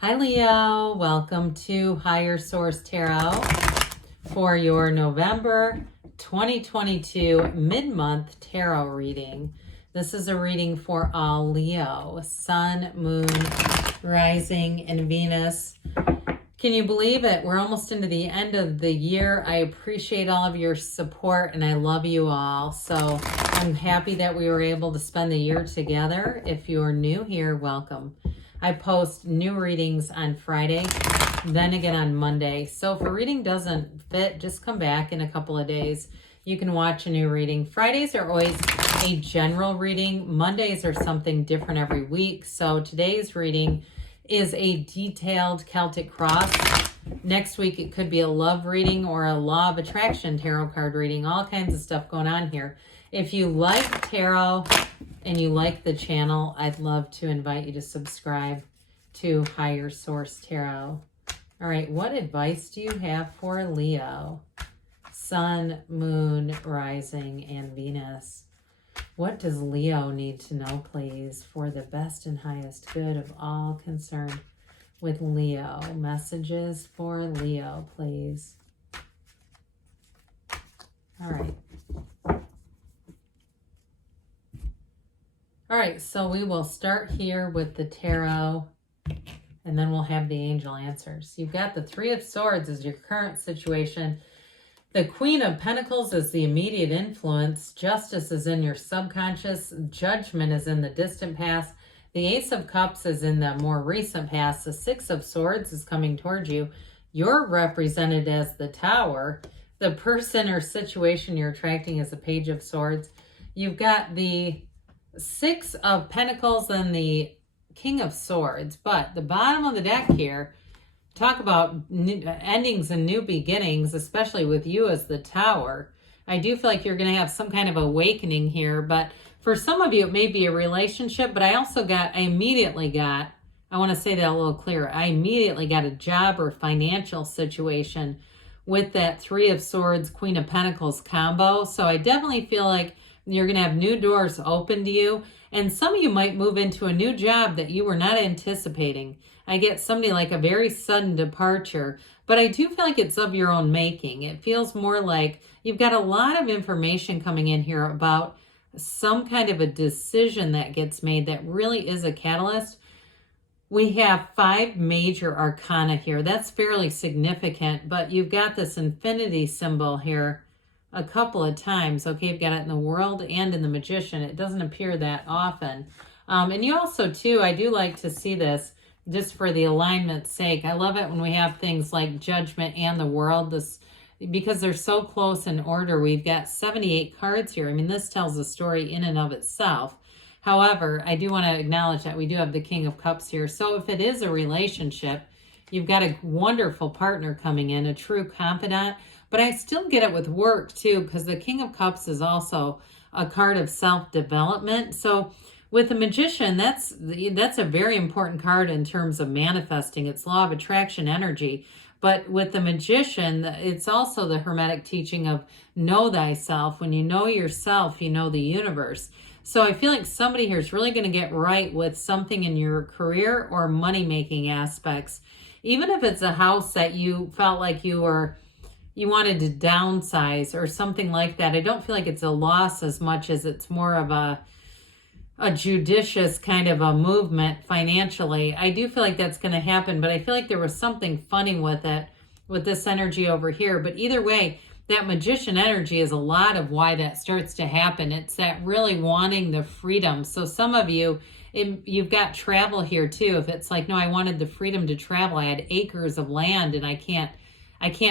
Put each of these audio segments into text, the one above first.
Hi Leo, welcome to Higher Source Tarot for your November 2022 mid-month tarot reading. This is a reading for all Leo, Sun, Moon, Rising, and Venus. Can you believe it? We're almost into the end of the year. I appreciate all of your support and I love you all. So I'm happy that we were able to spend the year together. If you're new here, welcome. I post new readings on Friday, then again on Monday. So if a reading doesn't fit, just come back in a couple of days. You can watch a new reading. Fridays are always a general reading. Mondays are something different every week. So today's reading is a detailed Celtic cross. Next week it could be a love reading or a law of attraction tarot card reading. All kinds of stuff going on here. If you like tarot and you like the channel, I'd love to invite you to subscribe to Higher Source Tarot. All right, what advice do you have for Leo? Sun, Moon, Rising, and Venus. What does Leo need to know, please, for the best and highest good of all concerned with Leo? Messages for Leo, please. All right. All right, so we will start here with the tarot, and then we'll have the angel answers. You've got the Three of Swords as your current situation. The Queen of Pentacles is the immediate influence. Justice is in your subconscious. Judgment is in the distant past. The Ace of Cups is in the more recent past. The Six of Swords is coming towards you. You're represented as the Tower. The person or situation you're attracting is the Page of Swords. You've got the Six of Pentacles and the King of Swords. But the bottom of the deck here, talk about endings and new beginnings, especially with you as the Tower. I do feel like you're going to have some kind of awakening here, but for some of you, it may be a relationship, but I immediately got, I want to say that a little clearer, I immediately got a job or financial situation with that Three of Swords, Queen of Pentacles combo. So I definitely feel like you're going to have new doors open to you, and some of you might move into a new job that you were not anticipating. I get somebody like a very sudden departure, but I do feel like it's of your own making. It feels more like you've got a lot of information coming in here about some kind of a decision that gets made that really is a catalyst. We have 5 major arcana here. That's fairly significant, but you've got this infinity symbol here a couple of times. Okay, you've got it in the World and in the Magician. It doesn't appear that often. And you also, too, I do like to see this just for the alignment's sake. I love it when we have things like Judgment and the World, because they're so close in order. We've got 78 cards here. I mean, this tells a story in and of itself. However, I do want to acknowledge that we do have the King of Cups here. So if it is a relationship, you've got a wonderful partner coming in, a true confidant. But I still get it with work, too, because the King of Cups is also a card of self-development. So with the Magician, that's a very important card in terms of manifesting. It's law of attraction energy. But with the Magician, it's also the Hermetic teaching of know thyself. When you know yourself, you know the universe. So I feel like somebody here is really going to get right with something in your career or money-making aspects. Even if it's a house that you felt like you wanted to downsize or something like that. I don't feel like it's a loss as much as it's more of a judicious kind of a movement financially. I do feel like that's going to happen, but I feel like there was something funny with it, with this energy over here. But either way, that Magician energy is a lot of why that starts to happen. It's that really wanting the freedom. So some of you, you've got travel here too. If it's like, no, I wanted the freedom to travel. I had acres of land and I can't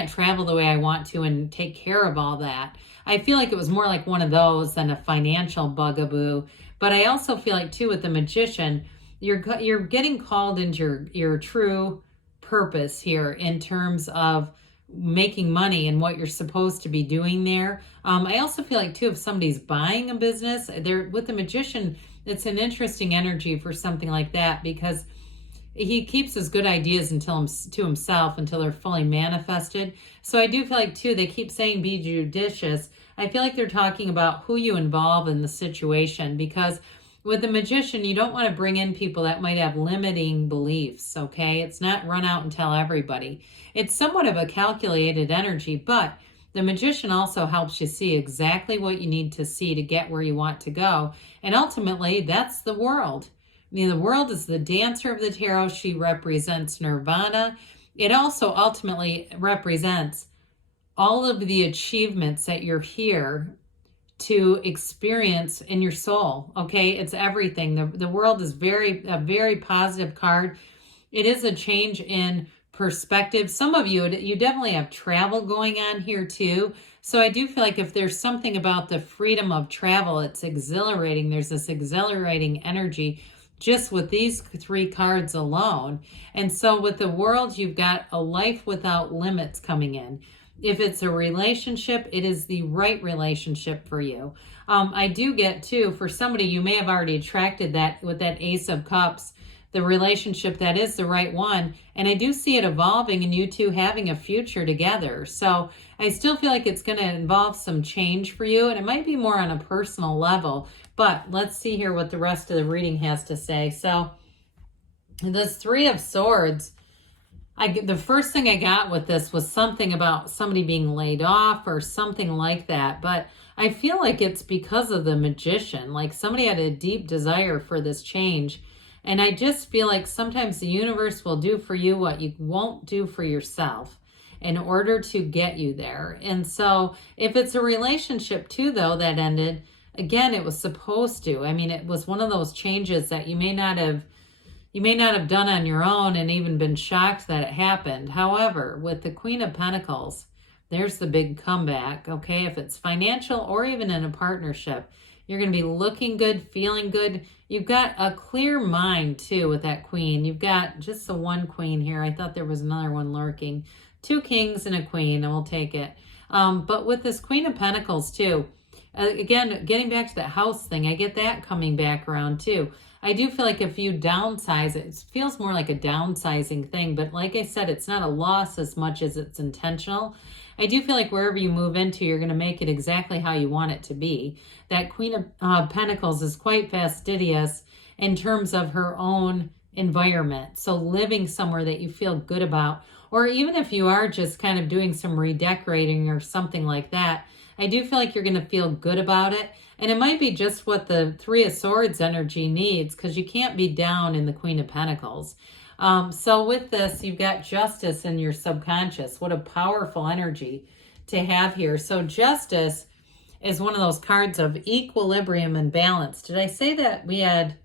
travel the way I want to and take care of all that. I feel like it was more like one of those than a financial bugaboo. But I also feel like, too, with the Magician, you're getting called into your true purpose here in terms of making money and what you're supposed to be doing there. I also feel like, too, if somebody's buying a business, with the Magician, it's an interesting energy for something like that because he keeps his good ideas to himself until they're fully manifested. So I do feel like, too, they keep saying be judicious. I feel like they're talking about who you involve in the situation, because with the Magician, you don't want to bring in people that might have limiting beliefs, okay? It's not run out and tell everybody. It's somewhat of a calculated energy, but the Magician also helps you see exactly what you need to see to get where you want to go. And ultimately, that's the world. I mean, the world is the dancer of the tarot. She represents nirvana. It also ultimately represents all of the achievements that you're here to experience in your soul. Okay, it's everything. The world is a very positive card. It is a change in perspective. Some of you definitely have travel going on here too. So I do feel like if there's something about the freedom of travel, it's exhilarating. There's this exhilarating energy just with these 3 cards alone. And so with the world, you've got a life without limits coming in. If it's a relationship, it is the right relationship for you. I do get too, for somebody, you may have already attracted that with that Ace of Cups, the relationship that is the right one. And I do see it evolving and you two having a future together. So I still feel like it's going to involve some change for you. And it might be more on a personal level. But let's see here what the rest of the reading has to say. So this 3 of Swords, the first thing I got with this was something about somebody being laid off or something like that. But I feel like it's because of the Magician. Like somebody had a deep desire for this change. And I just feel like sometimes the universe will do for you what you won't do for yourself in order to get you there. And so if it's a relationship too, though, that ended, again, it was supposed to. I mean, it was one of those changes that you may not have done on your own and even been shocked that it happened. However, with the Queen of Pentacles, there's the big comeback, okay? If it's financial or even in a partnership, you're going to be looking good, feeling good. You've got a clear mind, too, with that Queen. You've got just the 1 Queen here. I thought there was another one lurking. 2 Kings and a Queen, and we'll take it. But with this Queen of Pentacles, too, again, getting back to that house thing, I get that coming back around, too. I do feel like if you downsize it, it feels more like a downsizing thing. But like I said, it's not a loss as much as it's intentional. I do feel like wherever you move into, you're going to make it exactly how you want it to be. That Queen of Pentacles is quite fastidious in terms of her own environment. So living somewhere that you feel good about, or even if you are just kind of doing some redecorating or something like that, I do feel like you're going to feel good about it. And it might be just what the 3 of Swords energy needs, because you can't be down in the Queen of Pentacles. So with this, you've got Justice in your subconscious. What a powerful energy to have here. So Justice is one of those cards of equilibrium and balance. Did I say that we had,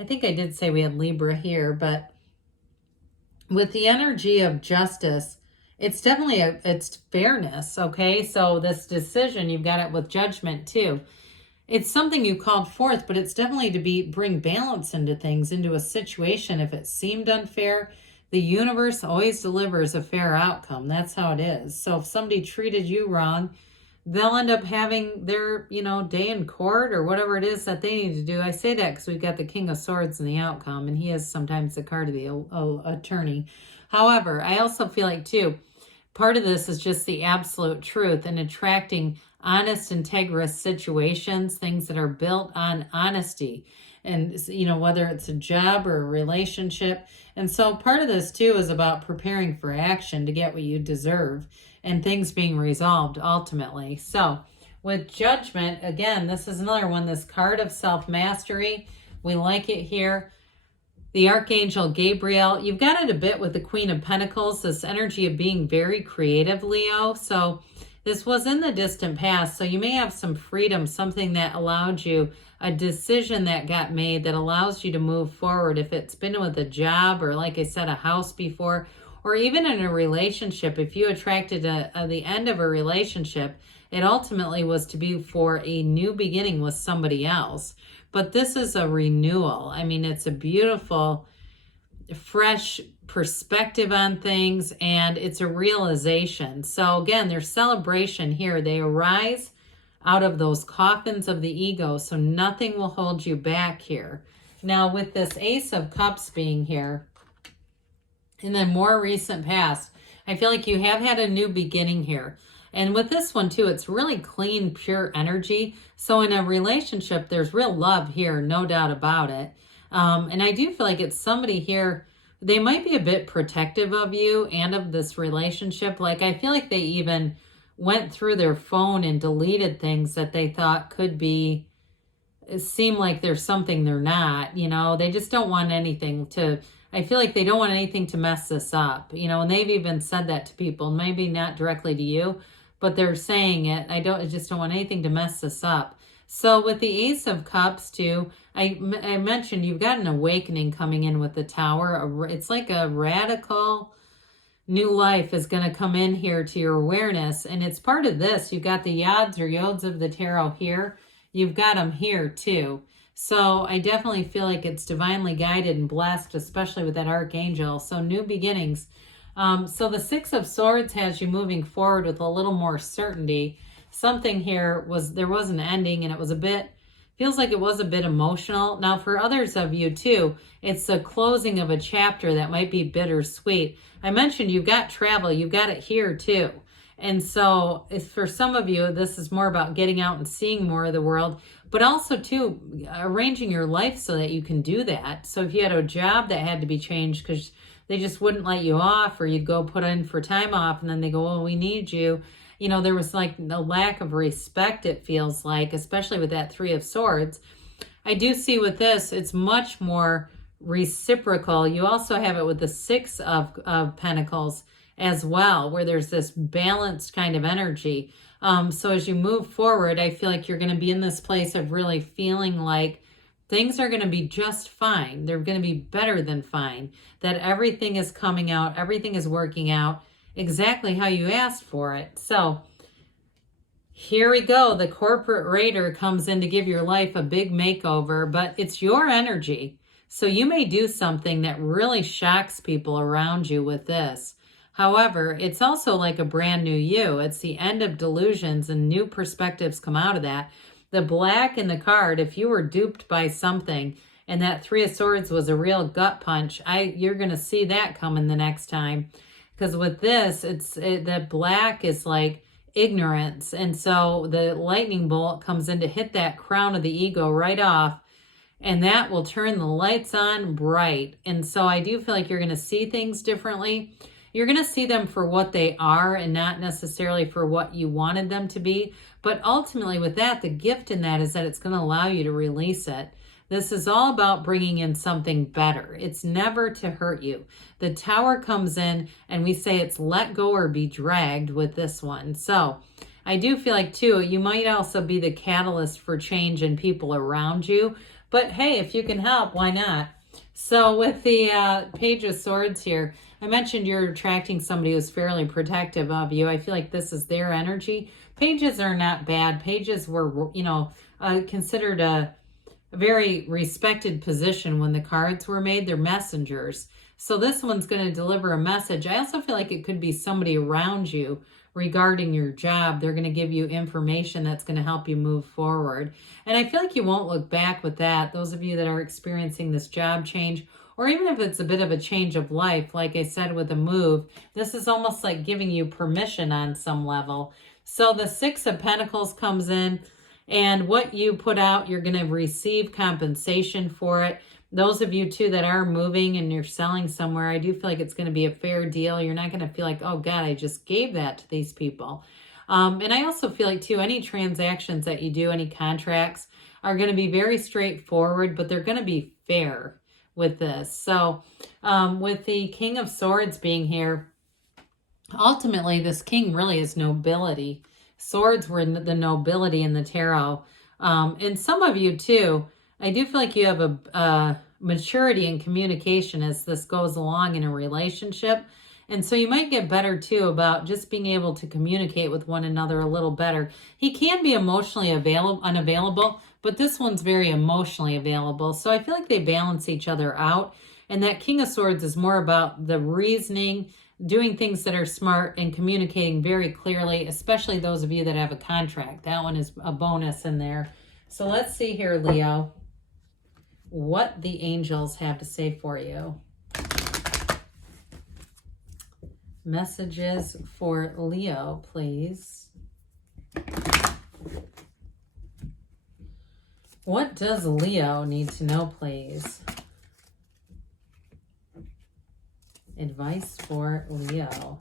I think I did say we had Libra here, but with the energy of Justice, it's definitely it's fairness, okay? So this decision, you've got it with Judgment too. It's something you called forth, but it's definitely to bring balance into things, into a situation. If it seemed unfair, the universe always delivers a fair outcome. That's how it is. So if somebody treated you wrong, they'll end up having their, day in court or whatever it is that they need to do. I say that because we've got the King of Swords in the outcome, and he is sometimes the card of the attorney. However, I also feel like, too, part of this is just the absolute truth and attracting honest, integrous situations, things that are built on honesty. And, whether it's a job or a relationship. And so part of this, too, is about preparing for action to get what you deserve and things being resolved ultimately. So with Judgment, again, this is another one, this card of self-mastery. We like it here. The Archangel Gabriel, you've got it a bit with the Queen of Pentacles, this energy of being very creative, Leo. So this was in the distant past, so you may have some freedom, something that allowed you, a decision that got made that allows you to move forward. If it's been with a job or, like I said, a house before, or even in a relationship, if you attracted the end of a relationship, it ultimately was to be for a new beginning with somebody else. But this is a renewal. I mean, it's a beautiful, fresh perspective on things, and it's a realization. So again, there's celebration here. They arise out of those coffins of the ego, so nothing will hold you back here. Now with this Ace of Cups being here, in the more recent past, I feel like you have had a new beginning here. And with this one too, it's really clean, pure energy. So in a relationship, there's real love here, no doubt about it. And I do feel like it's somebody here, they might be a bit protective of you and of this relationship. Like I feel like they even went through their phone and deleted things that they thought could be, seem like there's something they're not, you know, they just don't want anything to, I feel like they don't want anything to mess this up, you know, and they've even said that to people, maybe not directly to you, but they're saying it. I just don't want anything to mess this up. So with the Ace of Cups too, I mentioned you've got an awakening coming in with the Tower. It's like a radical new life is going to come in here to your awareness. And it's part of this. You've got the Yods or Yods of the Tarot here. You've got them here too. So I definitely feel like it's divinely guided and blessed, especially with that Archangel. So new beginnings. So the Six of Swords has you moving forward with a little more certainty. Something here there was an ending, and it was a bit, feels like it was a bit emotional. Now for others of you too, it's the closing of a chapter that might be bittersweet. I mentioned you've got travel, you've got it here too. And so for some of you, this is more about getting out and seeing more of the world, but also too, arranging your life so that you can do that. So if you had a job that had to be changed because they just wouldn't let you off, or you'd go put in for time off and then they go, oh, we need you. You know, there was like a lack of respect, it feels like, especially with that Three of Swords. I do see with this, it's much more reciprocal. You also have it with the Six of Pentacles as well, where there's this balanced kind of energy. So as you move forward, I feel like you're going to be in this place of really feeling like things are going to be just fine. They're going to be better than fine. That everything is coming out, everything is working out exactly how you asked for it. So here we go. The Corporate Raider comes in to give your life a big makeover, but it's your energy. So you may do something that really shocks people around you with this. However, it's also like a brand new you. It's the end of delusions and new perspectives come out of that. The black in the card, if you were duped by something and that Three of Swords was a real gut punch, you're going to see that coming the next time. Because with this, the black is like ignorance. And so the lightning bolt comes in to hit that crown of the ego right off. And that will turn the lights on bright. And so I do feel like you're going to see things differently. You're going to see them for what they are and not necessarily for what you wanted them to be. But ultimately with that, the gift in that is that it's going to allow you to release it. This is all about bringing in something better. It's never to hurt you. The Tower comes in and we say it's let go or be dragged with this one. So I do feel like too, you might also be the catalyst for change in people around you. But hey, if you can help, why not? So with the Page of Swords here, I mentioned you're attracting somebody who's fairly protective of you. I feel like this is their energy. Pages are not bad. Pages were, you know, considered a very respected position when the cards were made. They're messengers. So this one's going to deliver a message. I also feel like it could be somebody around you regarding your job. They're going to give you information that's going to help you move forward. And I feel like you won't look back with that. Those of you that are experiencing this job change, or even if it's a bit of a change of life, like I said with a move, this is almost like giving you permission on some level. So the Six of Pentacles comes in, and what you put out, you're going to receive compensation for it. Those of you too that are moving and you're selling somewhere, I do feel like it's going to be a fair deal. You're not going to feel like, oh God, I just gave that to these people. And I also feel like too, any transactions that you do, any contracts are going to be very straightforward, but they're going to be fair with this. So with the King of Swords being here, ultimately this king really is nobility. Swords were the nobility in the tarot. And some of you too, I do feel like you have a maturity in communication as this goes along in a relationship. And so you might get better too about just being able to communicate with one another a little better. He can be emotionally unavailable, but this one's very emotionally available. So I feel like they balance each other out. And that King of Swords is more about the reasoning, doing things that are smart, and communicating very clearly, especially those of you that have a contract. That one is a bonus in there. So let's see here, Leo, what the angels have to say for you. Messages for Leo, please. What does Leo need to know, please? Advice for Leo.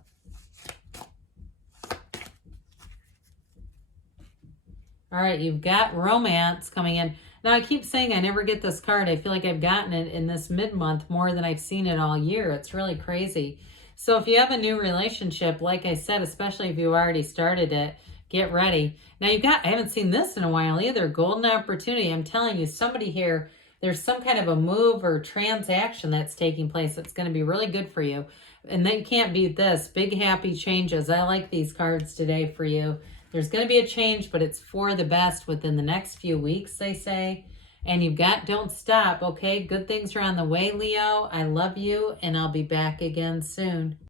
All right, you've got romance coming in. Now, I keep saying I never get this card. I feel like I've gotten it in this mid-month more than I've seen it all year. It's really crazy. So if you have a new relationship, like I said, especially if you already started it, get ready. Now, I haven't seen this in a while either. Golden opportunity. I'm telling you, somebody here, there's some kind of a move or transaction that's taking place that's going to be really good for you. And then you can't beat this. Big happy changes. I like these cards today for you. There's going to be a change, but it's for the best within the next few weeks, they say. And you've got, don't stop, okay? Good things are on the way, Leo. I love you, and I'll be back again soon.